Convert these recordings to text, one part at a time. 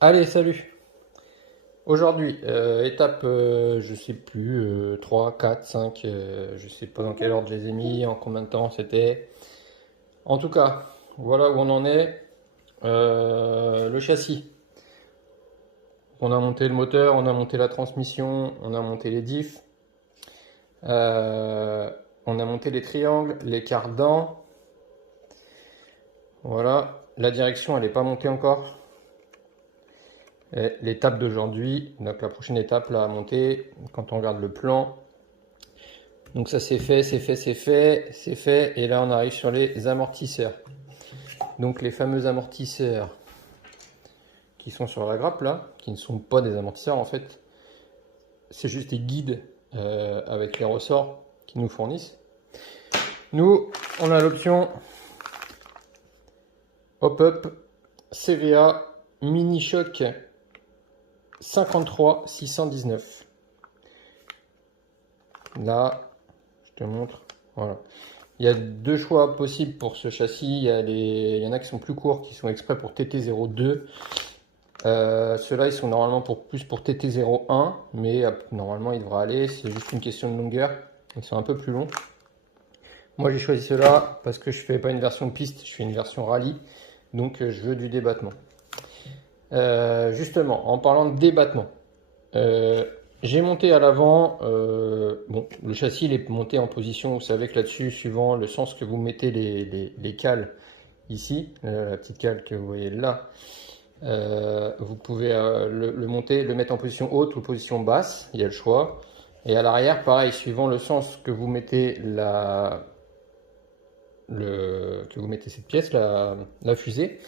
Allez, salut! Aujourd'hui, étape, je sais plus, 3, 4, 5, je sais pas dans quel ordre je les ai mis, en combien de temps c'était. En tout cas, voilà où on en est. Le châssis. On a monté le moteur, on a monté la transmission, on a monté les diffs, euh, on a monté les triangles, les cardans. Voilà, la direction elle n'est pas montée encore. Et l'étape d'aujourd'hui, donc la prochaine étape là à monter, quand on regarde le plan. Donc ça c'est fait, c'est fait, c'est fait, c'est fait. Et là on arrive sur les amortisseurs. Donc les fameux amortisseurs qui sont sur la grappe là, qui ne sont pas des amortisseurs en fait. C'est juste des guides avec les ressorts qu'ils nous fournissent. Nous, on a l'option Hop-Up CVA Mini Shock 53 619. Là, je te montre. Voilà. Il y a deux choix possibles pour ce châssis. Il y en a qui sont plus courts, qui sont exprès pour TT02. Ceux-là, ils sont normalement plus pour TT01, mais normalement, ils devraient aller. C'est juste une question de longueur. Ils sont un peu plus longs. Moi, j'ai choisi ceux-là parce que je fais pas une version piste, je fais une version rallye. Donc, je veux du débattement. Justement, en parlant de débattement, j'ai monté à l'avant. Bon, le châssis il est monté en position, vous savez que là-dessus, suivant le sens que vous mettez les cales ici, la petite cale que vous voyez là, vous pouvez le monter, le mettre en position haute ou position basse, il y a le choix. Et à l'arrière, pareil, suivant le sens que vous mettez que vous mettez cette pièce, la fusée,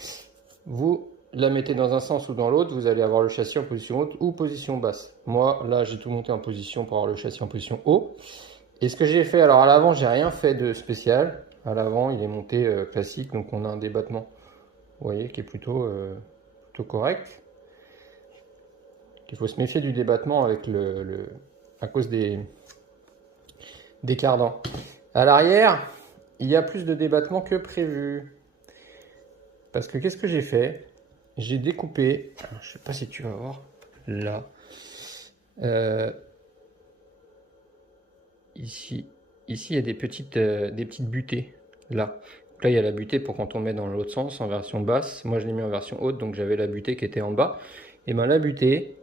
vous la mettez dans un sens ou dans l'autre, vous allez avoir le châssis en position haute ou position basse. Moi, là, j'ai tout monté en position pour avoir le châssis en position haut. Et ce que j'ai fait, alors à l'avant, j'ai rien fait de spécial. À l'avant, il est monté classique, donc on a un débattement, vous voyez, qui est plutôt correct. Il faut se méfier du débattement avec à cause des cardans. À l'arrière, il y a plus de débattement que prévu. Parce que qu'est-ce que j'ai fait? J'ai découpé, je ne sais pas si tu vas voir, là, ici, il y a des petites butées, là. Donc là, il y a la butée pour quand on met dans l'autre sens, en version basse. Moi, je l'ai mis en version haute, donc j'avais la butée qui était en bas. Et bien la butée,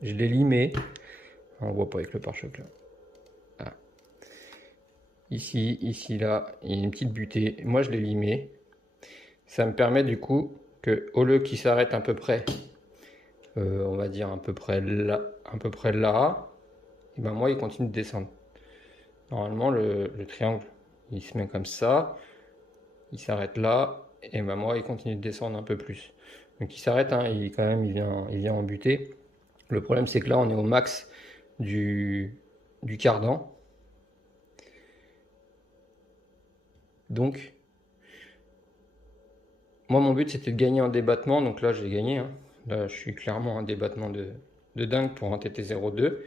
je l'ai limée. On voit pas avec le pare-choc là. Ah. Ici, là, il y a une petite butée. Moi, je l'ai limée. Ça me permet du coup que, au lieu qu'il s'arrête à peu près, on va dire à peu près là, et ben moi, il continue de descendre. Normalement, le triangle, il se met comme ça, il s'arrête là, et ben moi, il continue de descendre un peu plus. Donc il s'arrête, hein, il vient en butée. Le problème, c'est que là, on est au max du cardan. Donc, moi, mon but, c'était de gagner en débattement. Donc là, j'ai gagné. Hein. Là, je suis clairement un débattement de dingue pour un TT02.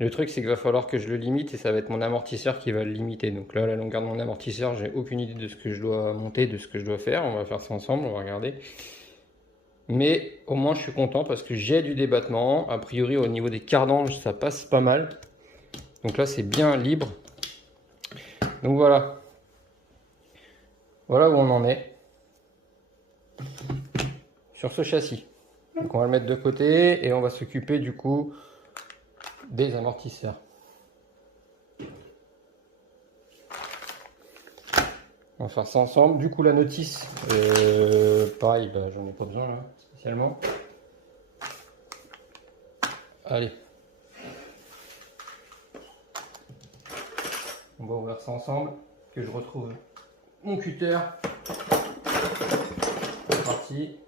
Le truc, c'est qu'il va falloir que je le limite et ça va être mon amortisseur qui va le limiter. Donc là, la longueur de mon amortisseur, j'ai aucune idée de ce que je dois monter, de ce que je dois faire. On va faire ça ensemble, on va regarder. Mais au moins, je suis content parce que j'ai du débattement. A priori, au niveau des cardans, ça passe pas mal. Donc là, c'est bien libre. Donc voilà. Voilà où on en est sur ce châssis. Donc on va le mettre de côté et on va s'occuper du coup des amortisseurs. On va faire ça ensemble. Du coup, la notice, pareil, bah, j'en ai pas besoin là, spécialement. Allez. On va ouvrir ça ensemble. Que je retrouve mon cutter. C'est parti.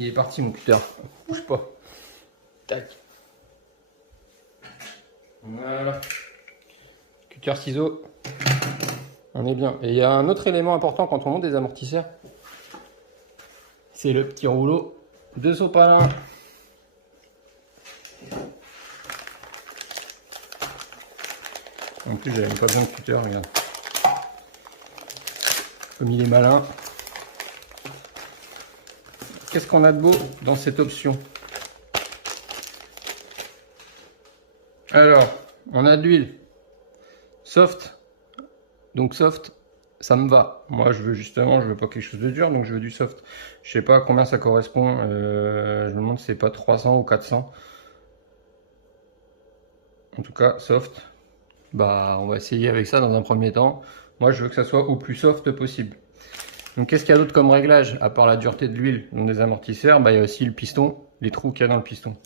Il est parti mon cutter. Bouge pas. Tac. Voilà. Cutter ciseaux. On est bien. Et il y a un autre élément important quand on monte des amortisseurs. C'est le petit rouleau de sopalin. En plus, j'avais même pas besoin de cutter, regarde. Comme il est malin. qu'est-ce qu'on a de beau dans cette option? Alors, on a de l'huile soft. Donc soft, ça me va. Moi, je veux pas quelque chose de dur, donc je veux du soft. Je sais pas à combien ça correspond. Je me demande si c'est pas 300 ou 400. En tout cas, soft. Bah, on va essayer avec ça dans un premier temps. Moi, je veux que ça soit au plus soft possible. Donc, qu'est-ce qu'il y a d'autre comme réglage, à part la dureté de l'huile dans des amortisseurs? Bah, il y a aussi le piston, les trous qu'il y a dans le piston.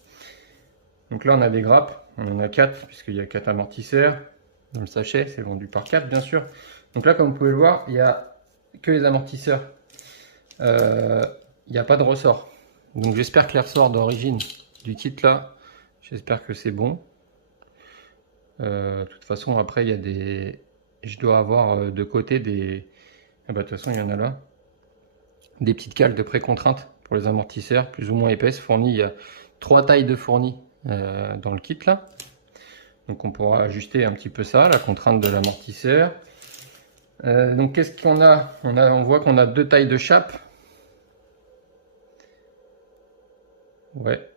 Donc là, on a des grappes. On en a 4, puisqu'il y a 4 amortisseurs. Dans le sachet, c'est vendu par 4, bien sûr. Donc là, comme vous pouvez le voir, il n'y a que les amortisseurs. Il n'y a pas de ressort. Donc j'espère que les ressorts d'origine du kit là, j'espère que c'est bon. De toute façon, après, il y a des... Je dois avoir de côté des... Ah bah, de toute façon, il y en a là. Des petites cales de pré-contrainte pour les amortisseurs, plus ou moins épaisses, fournies. Il y a 3 tailles de fournis dans le kit là. Donc on pourra ajuster un petit peu ça, la contrainte de l'amortisseur. Donc qu'est-ce qu'on a? On voit qu'on a 2 tailles de chape. Ouais.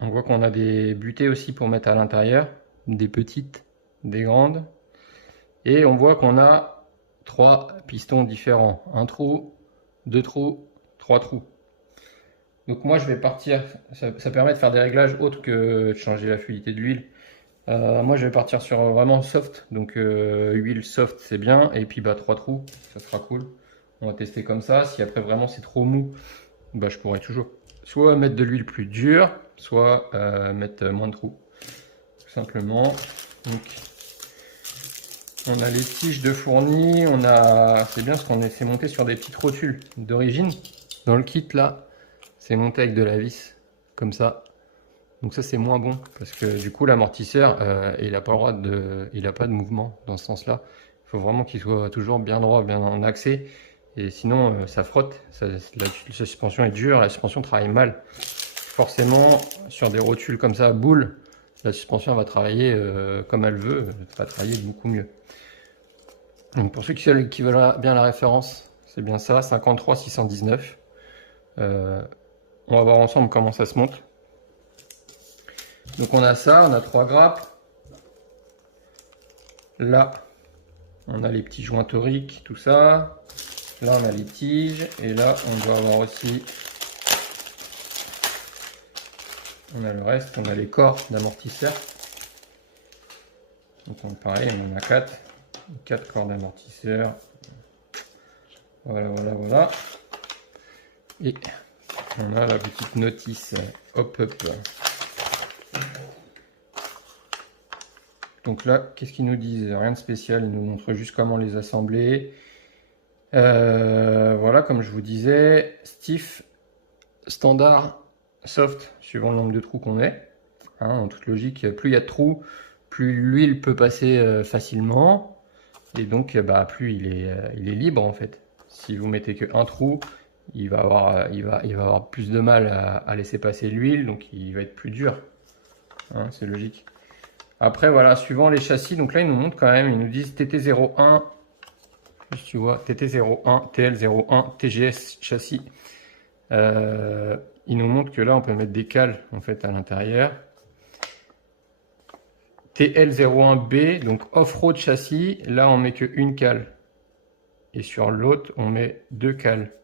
On voit qu'on a des butées aussi pour mettre à l'intérieur. Des petites, des grandes. Et on voit qu'on a 3 pistons différents. Un trou, 2 trous, 3 trous. Donc moi je vais partir, ça permet de faire des réglages autres que de changer la fluidité de l'huile. Moi je vais partir sur vraiment soft, donc huile soft c'est bien, et puis bah 3 trous, ça sera cool. On va tester comme ça, si après vraiment c'est trop mou, bah je pourrais toujours soit mettre de l'huile plus dure, soit mettre moins de trous, tout simplement. Donc on a les tiges de fournis, on a, c'est bien parce qu'on s'est monté sur des petites rotules d'origine. Dans le kit là, c'est monté avec de la vis, comme ça. Donc ça c'est moins bon parce que du coup l'amortisseur il n'a pas le droit il a pas de mouvement dans ce sens-là. Il faut vraiment qu'il soit toujours bien droit, bien en accès, et sinon ça frotte. La suspension est dure, la suspension travaille mal. Forcément sur des rotules comme ça, boule, la suspension va travailler comme elle veut, va travailler beaucoup mieux. Donc pour ceux qui veulent bien la référence, c'est bien ça, 53 619. On va voir ensemble comment ça se monte. Donc on a ça, on a 3 grappes. Là, on a les petits joints toriques, tout ça. Là, on a les tiges. Et là, on doit avoir aussi... On a le reste, on a les corps d'amortisseur. Donc pareil, on en a 4. 4 corps d'amortisseur. Voilà, voilà, voilà. Et on a la petite notice hop hop. Donc là, qu'est-ce qu'ils nous disent? Rien de spécial, ils nous montrent juste comment les assembler. Voilà, comme je vous disais, stiff, standard, soft, suivant le nombre de trous qu'on met. Hein, en toute logique, plus il y a de trous, plus l'huile peut passer facilement. Et donc, bah, plus il est libre en fait. Si vous mettez qu'un trou, il va avoir plus de mal à laisser passer l'huile, donc il va être plus dur. Hein, c'est logique. Après, voilà, suivant les châssis, donc là, ils nous montrent quand même, ils nous disent TT01, tu vois, TT01, TL01, TGS châssis. Ils nous montrent que là, on peut mettre des cales, en fait, à l'intérieur. TL01B, donc off-road châssis, là, on met qu'une cale. Et sur l'autre, on met 2 cales.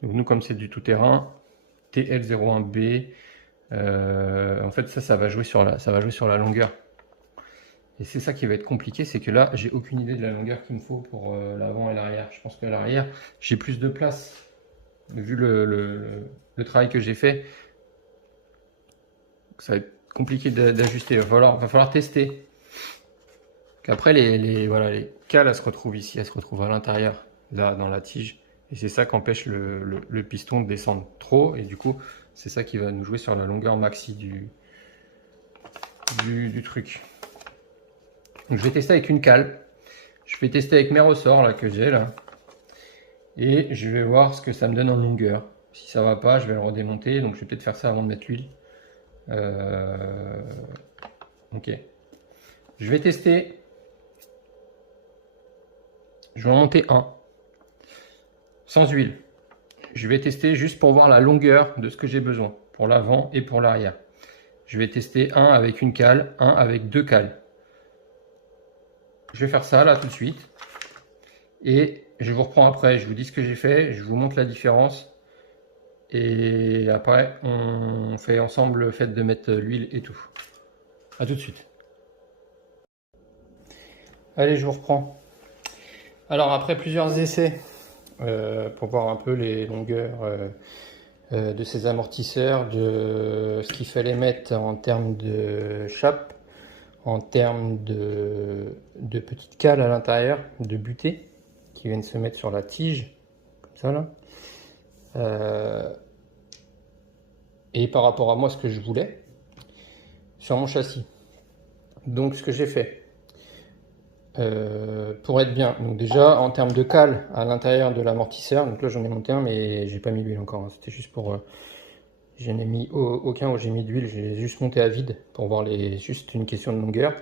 Donc nous, comme c'est du tout-terrain, TL01B, en fait ça va jouer sur la longueur, et c'est ça qui va être compliqué, c'est que là j'ai aucune idée de la longueur qu'il me faut pour l'avant et l'arrière. Je pense que l'arrière j'ai plus de place vu le travail que j'ai fait. Ça va être compliqué d'ajuster, va falloir tester. Après voilà, les cales elles se retrouvent ici, elles se retrouvent à l'intérieur là dans la tige, et c'est ça qui empêche le piston de descendre trop, et du coup c'est ça qui va nous jouer sur la longueur maxi du truc. Donc je vais tester avec une cale. Je vais tester avec mes ressorts là que j'ai là. Et je vais voir ce que ça me donne en longueur. Si ça va pas, je vais le redémonter. Donc je vais peut-être faire ça avant de mettre l'huile. Ok. Je vais tester. Je vais en monter un. Sans huile. Je vais tester juste pour voir la longueur de ce que j'ai besoin, pour l'avant et pour l'arrière. Je vais tester un avec une cale, un avec 2 cales. Je vais faire ça là tout de suite. Et je vous reprends après, je vous dis ce que j'ai fait, je vous montre la différence. Et après, on fait ensemble le fait de mettre l'huile et tout. A tout de suite. Allez, je vous reprends. Alors après plusieurs essais, pour voir un peu les longueurs de ces amortisseurs, de ce qu'il fallait mettre en termes de chape, en termes de petites cales à l'intérieur, de butées, qui viennent se mettre sur la tige, comme ça là. Et par rapport à moi, ce que je voulais, sur mon châssis. Donc ce que j'ai fait, pour être bien, donc déjà en termes de cale à l'intérieur de l'amortisseur, donc là j'en ai monté un mais j'ai pas mis l'huile encore, hein. C'était juste pour, je n'ai mis aucun où j'ai mis d'huile, j'ai juste monté à vide pour voir juste une question de longueur.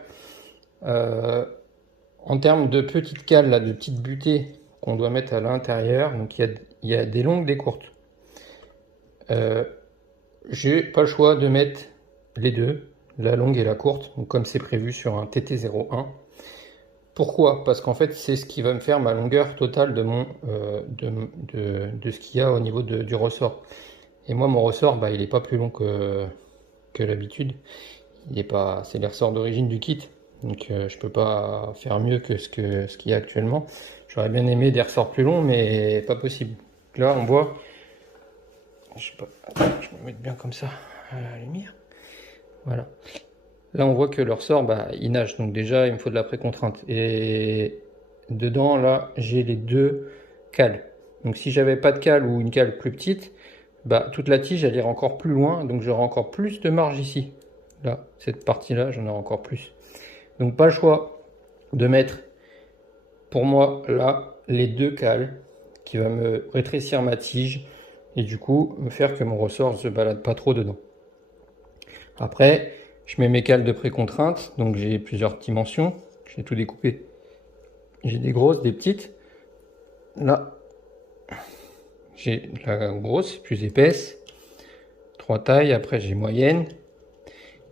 En termes de petites cales, là, de petites butées qu'on doit mettre à l'intérieur, donc il y a des longues, des courtes. J'ai pas le choix de mettre les deux, la longue et la courte, donc comme c'est prévu sur un TT01. Pourquoi? Parce qu'en fait, c'est ce qui va me faire ma longueur totale de ce qu'il y a au niveau du ressort. Et moi, mon ressort, bah, il n'est pas plus long que l'habitude. C'est les ressorts d'origine du kit. Donc, je peux pas faire mieux que ce qu'il y a actuellement. J'aurais bien aimé des ressorts plus longs, mais pas possible. Donc là, on voit. Je sais pas. Attends, je vais me mettre bien comme ça à la lumière. Voilà. Là, on voit que le ressort, bah, il nage. Donc déjà, il me faut de la précontrainte. Et dedans, là, j'ai les deux cales. Donc si j'avais pas de cale ou une cale plus petite, bah, toute la tige, elle irait encore plus loin. Donc j'aurai encore plus de marge ici. Là, cette partie-là, j'en aurai encore plus. Donc pas le choix de mettre, pour moi, là, les deux cales qui va me rétrécir ma tige et du coup, me faire que mon ressort ne se balade pas trop dedans. Après, je mets mes cales de précontrainte, donc j'ai plusieurs dimensions, j'ai tout découpé. J'ai des grosses, des petites. Là, j'ai la grosse, plus épaisse, 3 tailles, après j'ai moyenne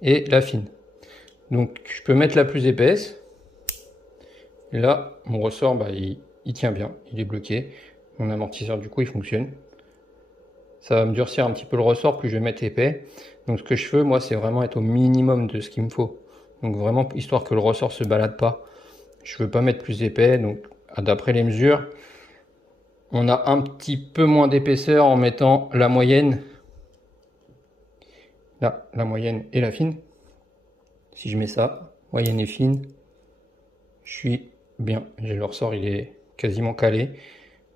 et la fine. Donc je peux mettre la plus épaisse. Et là, mon ressort, bah, il tient bien, il est bloqué. Mon amortisseur, du coup, il fonctionne. Ça va me durcir un petit peu le ressort, plus je vais mettre épais. Donc ce que je veux, moi, c'est vraiment être au minimum de ce qu'il me faut. Donc vraiment, histoire que le ressort se balade pas. Je veux pas mettre plus épais, donc d'après les mesures, on a un petit peu moins d'épaisseur en mettant la moyenne. Là, la moyenne et la fine. Si je mets ça, moyenne et fine, je suis bien. J'ai le ressort, il est quasiment calé.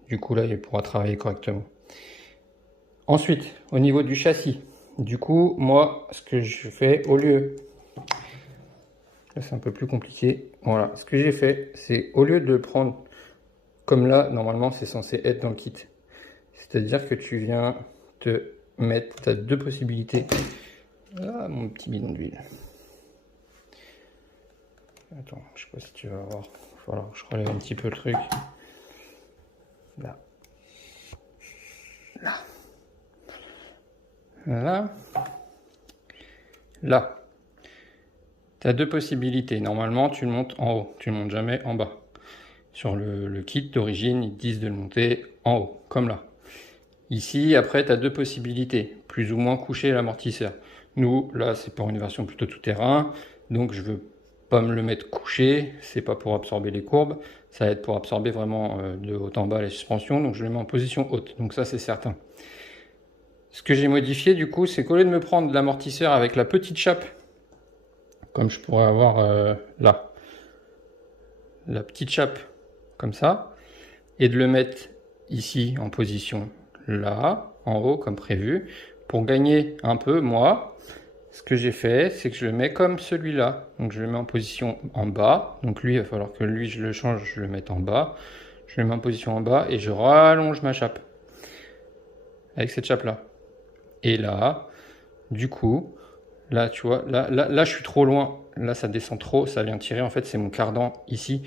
Du coup, là, il pourra travailler correctement. Ensuite, au niveau du châssis, du coup, moi, ce que je fais, au lieu, là c'est un peu plus compliqué, voilà, ce que j'ai fait, c'est au lieu de prendre, comme là, normalement, c'est censé être dans le kit, c'est-à-dire que tu viens te mettre, tu as deux possibilités. Ah, mon petit bidon d'huile. Attends, je sais pas si tu vas voir, voilà, je relève un petit peu le truc. Là. Là. Là. Là. Tu as deux possibilités. Normalement, tu le montes en haut. Tu ne le montes jamais en bas. Sur le kit d'origine, ils te disent de le monter en haut, comme là. Ici, après, tu as deux possibilités. Plus ou moins coucher l'amortisseur. Nous, là, c'est pour une version plutôt tout-terrain. Donc, je veux pas me le mettre couché. C'est pas pour absorber les courbes. Ça va être pour absorber vraiment de haut en bas les suspensions. Donc, je le mets en position haute. Donc, ça, c'est certain. Ce que j'ai modifié, du coup, c'est qu'au lieu de me prendre l'amortisseur avec la petite chape, comme je pourrais avoir là, la petite chape comme ça, et de le mettre ici en position là, en haut comme prévu, pour gagner un peu, moi, ce que j'ai fait, c'est que je le mets comme celui-là. Donc je le mets en position en bas, donc lui, il va falloir que lui, je le change, je le mette en bas. Je le mets en position en bas et je rallonge ma chape avec cette chape-là. Et là, du coup, là, tu vois, là, je suis trop loin. Là, ça descend trop, ça vient tirer. En fait, c'est mon cardan ici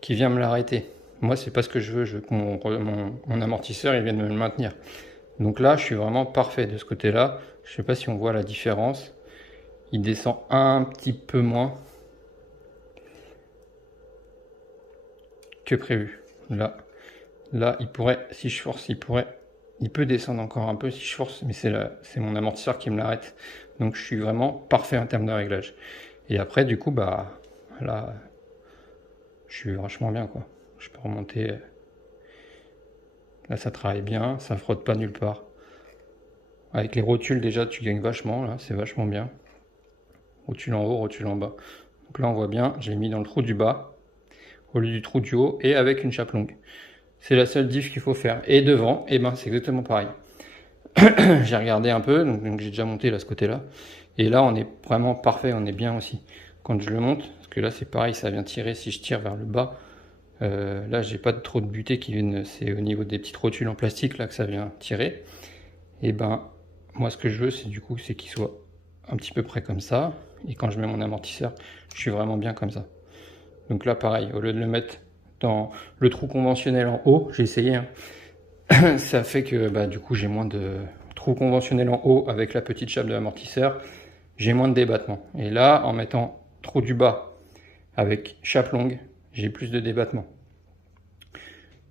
qui vient me l'arrêter. Moi, c'est pas ce que je veux. Je veux que mon amortisseur, il vienne me le maintenir. Donc là, je suis vraiment parfait de ce côté-là. Je sais pas si on voit la différence. Il descend un petit peu moins que prévu. Là, il pourrait, si je force, il peut descendre encore un peu si je force, mais c'est mon amortisseur qui me l'arrête. Donc je suis vraiment parfait en termes de réglage. Et après, du coup, bah là, je suis vachement bien, quoi. Je peux remonter. Là, ça travaille bien, ça frotte pas nulle part. Avec les rotules, déjà, tu gagnes vachement, là, c'est vachement bien. Rotule en haut, rotule en bas. Donc là, on voit bien, j'ai mis dans le trou du bas, au lieu du trou du haut, et avec une chape longue. C'est la seule diff qu'il faut faire. Et devant, et ben, c'est exactement pareil. J'ai regardé un peu, donc j'ai déjà monté là ce côté-là. Et là, on est vraiment parfait, on est bien aussi. Quand je le monte, parce que là, c'est pareil, ça vient tirer. Si je tire vers le bas, là, j'ai pas trop de butées qui viennent. C'est au niveau des petites rotules en plastique là que ça vient tirer. Et ben, moi, ce que je veux, c'est du coup, c'est qu'il soit un petit peu près comme ça. Et quand je mets mon amortisseur, je suis vraiment bien comme ça. Donc là, pareil, au lieu de le mettre dans le trou conventionnel en haut, j'ai essayé, hein, ça fait que bah, du coup j'ai moins de trous conventionnels en haut avec la petite chape de l'amortisseur, j'ai moins de débattement. Et là, en mettant trou du bas avec chape longue, j'ai plus de débattement.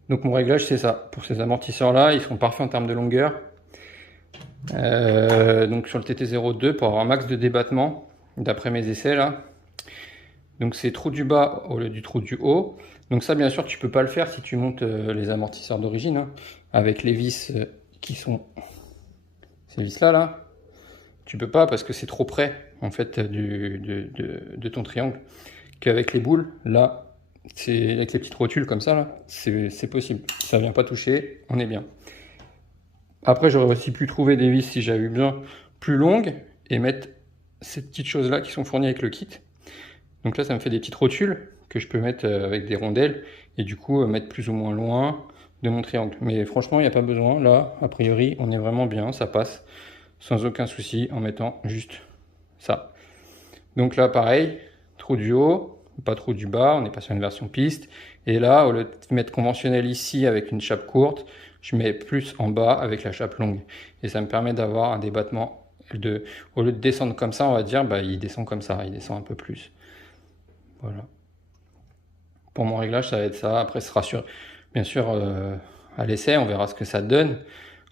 Donc mon réglage c'est ça. Pour ces amortisseurs là, ils sont parfaits en termes de longueur. Donc sur le TT02 pour avoir un max de débattement, d'après mes essais là. Donc c'est trou du bas au lieu du trou du haut. Donc ça bien sûr tu peux pas le faire si tu montes les amortisseurs d'origine, hein, avec les vis qui sont ces vis là. Tu peux pas parce que c'est trop près en fait de ton triangle. Qu'avec les boules, là, c'est avec les petites rotules comme ça, là, c'est possible. Ça vient pas toucher, on est bien. Après, j'aurais aussi pu trouver des vis si j'avais eu besoin plus longues et mettre ces petites choses-là qui sont fournies avec le kit. Donc là, ça me fait des petites rotules que je peux mettre avec des rondelles et du coup mettre plus ou moins loin de mon triangle. Mais franchement, il n'y a pas besoin. Là, a priori, on est vraiment bien, ça passe sans aucun souci en mettant juste ça. Donc là, pareil, trou du haut, pas trou du bas, on n'est pas sur une version piste. Et là, au lieu de mettre conventionnel ici avec une chape courte, je mets plus en bas avec la chape longue. Et ça me permet d'avoir un débattement au lieu de descendre comme ça, on va dire, bah, il descend comme ça, il descend un peu plus. Voilà. Pour mon réglage, ça va être ça. Après, ce sera bien sûr, à l'essai, on verra ce que ça donne,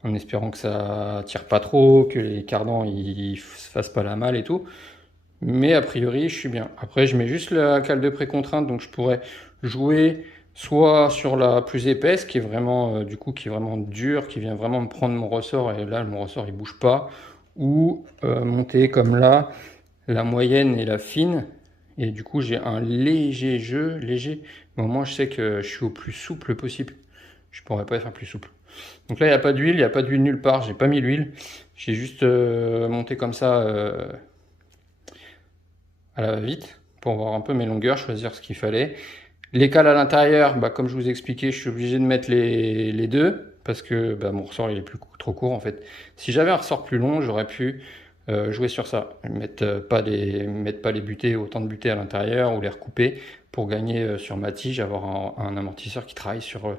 en espérant que ça tire pas trop, que les cardans ils se fassent pas la malle et tout. Mais a priori, je suis bien. Après, je mets juste la cale de précontrainte, donc je pourrais jouer soit sur la plus épaisse, qui est vraiment, du coup, qui est vraiment dure, qui vient vraiment me prendre mon ressort, et là, mon ressort, il bouge pas, ou monter comme là, la moyenne et la fine, et du coup, j'ai un léger jeu, léger, mais au moins, je sais que je suis au plus souple possible. Je pourrais pas faire plus souple. Donc là, il n'y a pas d'huile, il n'y a pas d'huile nulle part, j'ai pas mis l'huile, j'ai juste monté comme ça à la va-vite pour voir un peu mes longueurs, choisir ce qu'il fallait. Les cales à l'intérieur, bah, comme je vous ai expliqué, je suis obligé de mettre les deux parce que bah, mon ressort il est trop court en fait. Si j'avais un ressort plus long, j'aurais pu jouer sur ça, mettre pas les butées, autant de butées à l'intérieur ou les recouper pour gagner sur ma tige, avoir un amortisseur qui travaille sur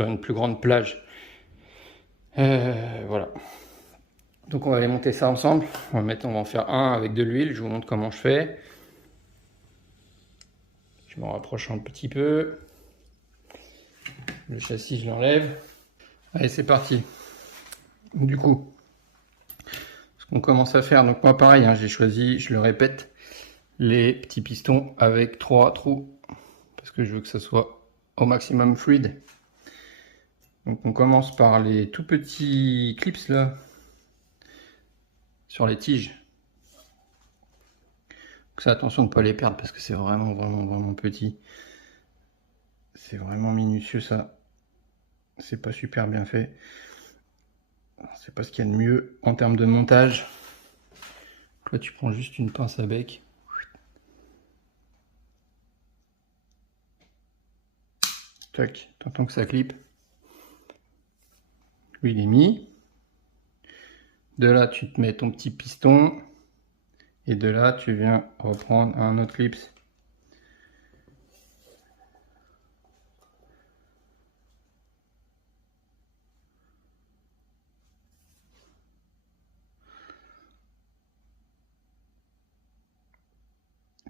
une plus grande plage. Voilà. Donc on va aller monter ça ensemble. On va en faire un avec de l'huile. Je vous montre comment je fais. Je m'en rapproche un petit peu. Le châssis, je l'enlève. Allez, c'est parti. Du coup, ce qu'on commence à faire, donc moi pareil, hein, j'ai choisi, je le répète, les petits pistons avec 3 trous parce que je veux que ça soit au maximum fluide. Donc on commence par les tout petits clips là sur les tiges. Donc ça, attention de ne pas les perdre parce que c'est vraiment petit. C'est vraiment minutieux ça. C'est pas super bien fait. C'est pas ce qu'il y a de mieux en termes de montage. Là, tu prends juste une pince à bec. Tac, t'entends que ça clip. Lui, il est mis. De là, tu te mets ton petit piston. Et de là, tu viens reprendre un autre clip.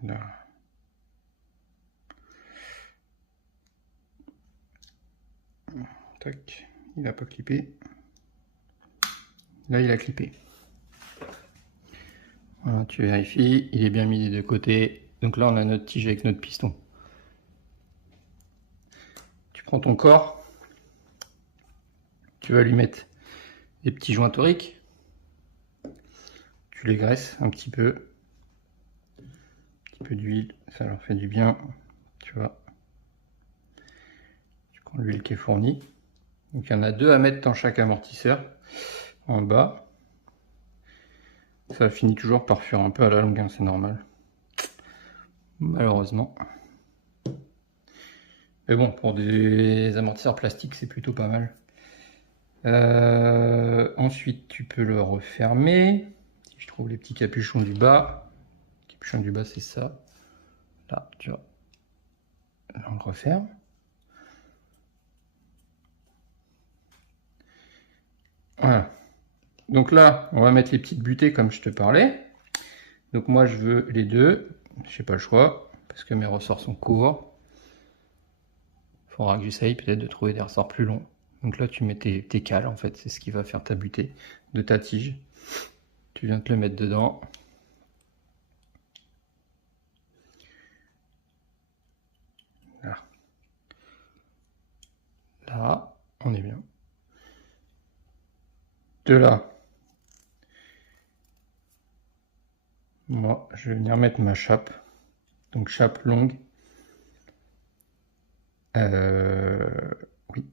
Là. Tac, il n'a pas clippé. Là, il a clippé. Voilà, tu vérifies, il est bien mis des deux côtés. Donc là, on a notre tige avec notre piston. Tu prends ton corps, tu vas lui mettre des petits joints toriques. Tu les graisses un petit peu d'huile, ça leur fait du bien, tu vois. Tu prends l'huile qui est fournie. Donc il y en a 2 à mettre dans chaque amortisseur, en bas. Ça finit toujours par fuir un peu à la longue, hein, c'est normal. Malheureusement. Mais bon, pour des amortisseurs plastiques, c'est plutôt pas mal. Ensuite, tu peux le refermer. Si je trouve les petits capuchons du bas. Le capuchon du bas, c'est ça. Là, tu vois. Là, on le referme. Voilà. Donc là, on va mettre les petites butées comme je te parlais. Donc moi, je veux les deux. Je n'ai pas le choix parce que mes ressorts sont courts. Il faudra que j'essaye peut-être de trouver des ressorts plus longs. Donc là, tu mets tes cales, en fait. C'est ce qui va faire ta butée de ta tige. Tu viens te le mettre dedans. Là. Là, on est bien. De là, moi, je vais venir mettre ma chape. Donc, chape longue. Oui.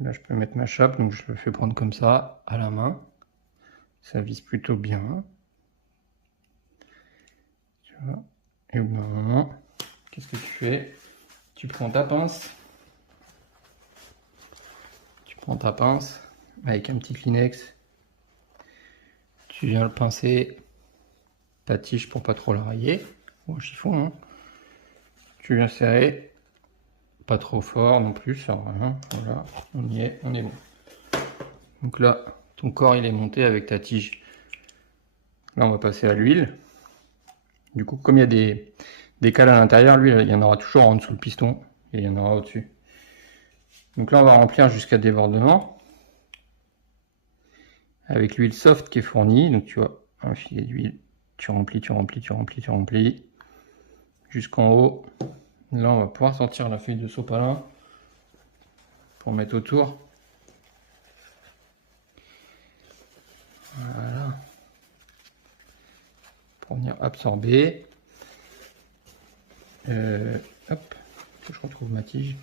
Là, je peux mettre ma chape, donc je le fais prendre comme ça, à la main. Ça vise plutôt bien. Tu vois. Et au bout d'un moment, qu'est-ce que tu fais? Tu prends ta pince. Tu prends ta pince avec un petit Kleenex. Tu viens le pincer ta tige pour pas trop la rayer. Au chiffon, hein. Tu viens serrer. Pas trop fort non plus, ça va rien. Voilà, on y est, on est bon. Donc là, ton corps il est monté avec ta tige. Là, on va passer à l'huile. Du coup, comme il y a des cales à l'intérieur, l'huile, il y en aura toujours en dessous le piston et il y en aura au-dessus. Donc là, on va remplir jusqu'à débordement avec l'huile soft qui est fournie. Donc tu vois, un filet d'huile, tu remplis, tu remplis, tu remplis, tu remplis jusqu'en haut. Là, on va pouvoir sortir la feuille de sopalin pour mettre autour. Voilà. Pour venir absorber. Hop, que je retrouve ma tige.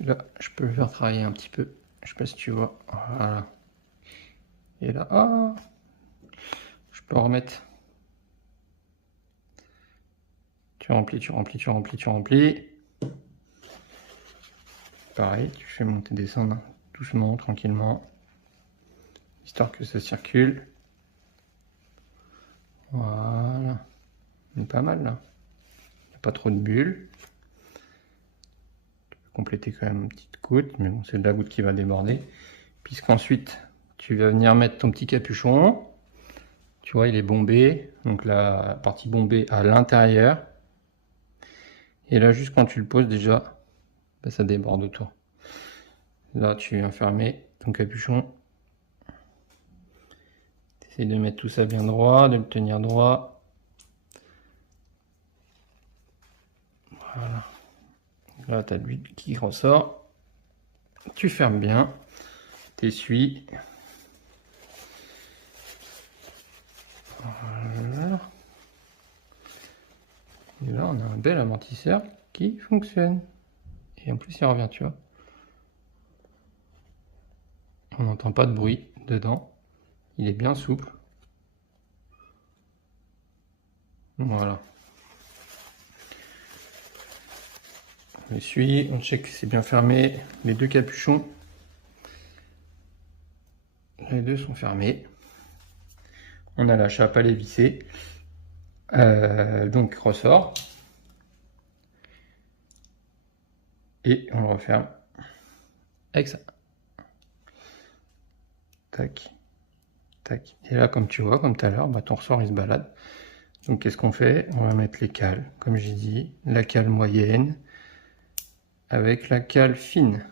Là, je peux le faire travailler un petit peu. Je sais pas si tu vois. Voilà. Et là, ah, je peux remettre. Tu remplis, tu remplis, tu remplis, tu remplis. Pareil, tu fais monter, descendre doucement, tranquillement, histoire que ça circule. Voilà. On est pas mal là. Il n'y a pas trop de bulles. Tu peux compléter quand même une petite goutte, mais bon, c'est de la goutte qui va déborder. Puisqu'ensuite, tu vas venir mettre ton petit capuchon. Tu vois, il est bombé. Donc la partie bombée à l'intérieur. Et là, juste quand tu le poses déjà, bah, ça déborde autour. Là, tu viens fermer ton capuchon. Tu essaies de mettre tout ça bien droit, de le tenir droit. Voilà. Là, tu as de l'huile qui ressort. Tu fermes bien. Tu essuies. Voilà. Et là, on a un bel amortisseur qui fonctionne. Et en plus, il revient, tu vois. On n'entend pas de bruit dedans. Il est bien souple. Voilà. On essuie, on check que c'est bien fermé. Les deux capuchons. Les deux sont fermés. On a la chape à les visser. Donc ressort. Et on le referme avec ça. Tac. Tac. Et là, comme tu vois, comme tout à l'heure, bah, ton ressort il se balade Donc qu'est-ce qu'on fait? On va mettre les cales, comme j'ai dit, la cale moyenne avec la cale fine.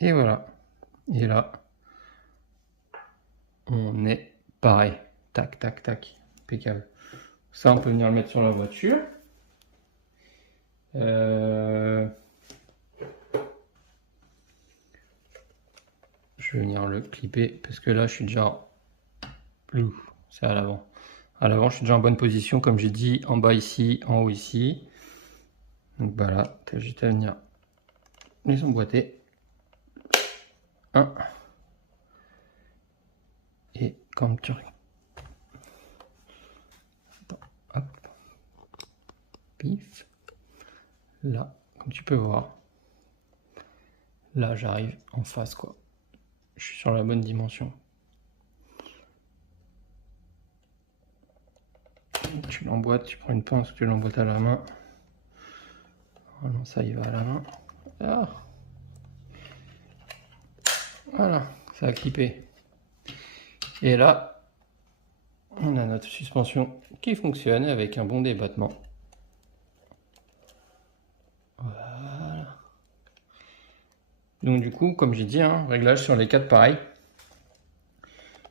Et voilà. Et là, on est pareil. Tac, tac, tac. Impeccable. Ça, on peut venir le mettre sur la voiture. Je vais venir le clipper parce que là, je suis déjà... C'est à l'avant. À l'avant, je suis déjà en bonne position, comme j'ai dit, en bas ici, en haut ici. Donc voilà, t'as juste à venir les emboîter. Un. Et comme tu... Hop. Pif. Là, comme tu peux voir. Là, j'arrive en face, quoi. Je suis sur la bonne dimension. Tu l'emboîtes, tu prends une pince, tu l'emboîtes à la main. Voilà, ça y va à la main. Ah. Voilà, ça a clippé. Et là, on a notre suspension qui fonctionne avec un bon débattement. Voilà. Donc du coup, comme j'ai dit, hein, réglage sur les 4 pareil.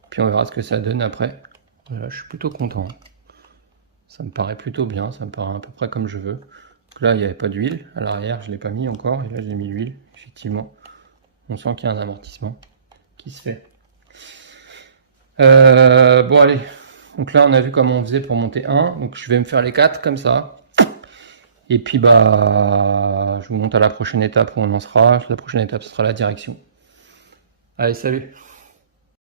Puis on verra ce que ça donne après. Voilà, je suis plutôt content. Ça me paraît plutôt bien, ça me paraît à peu près comme je veux. Donc là, il n'y avait pas d'huile. À l'arrière, je ne l'ai pas mis encore. Et là, j'ai mis l'huile, effectivement. On sent qu'il y a un amortissement qui se fait. Bon, allez. Donc là, on a vu comment on faisait pour monter un. Donc je vais me faire les 4 comme ça. Et puis, bah, je vous montre à la prochaine étape où on en sera. La prochaine étape, ce sera la direction. Allez, salut!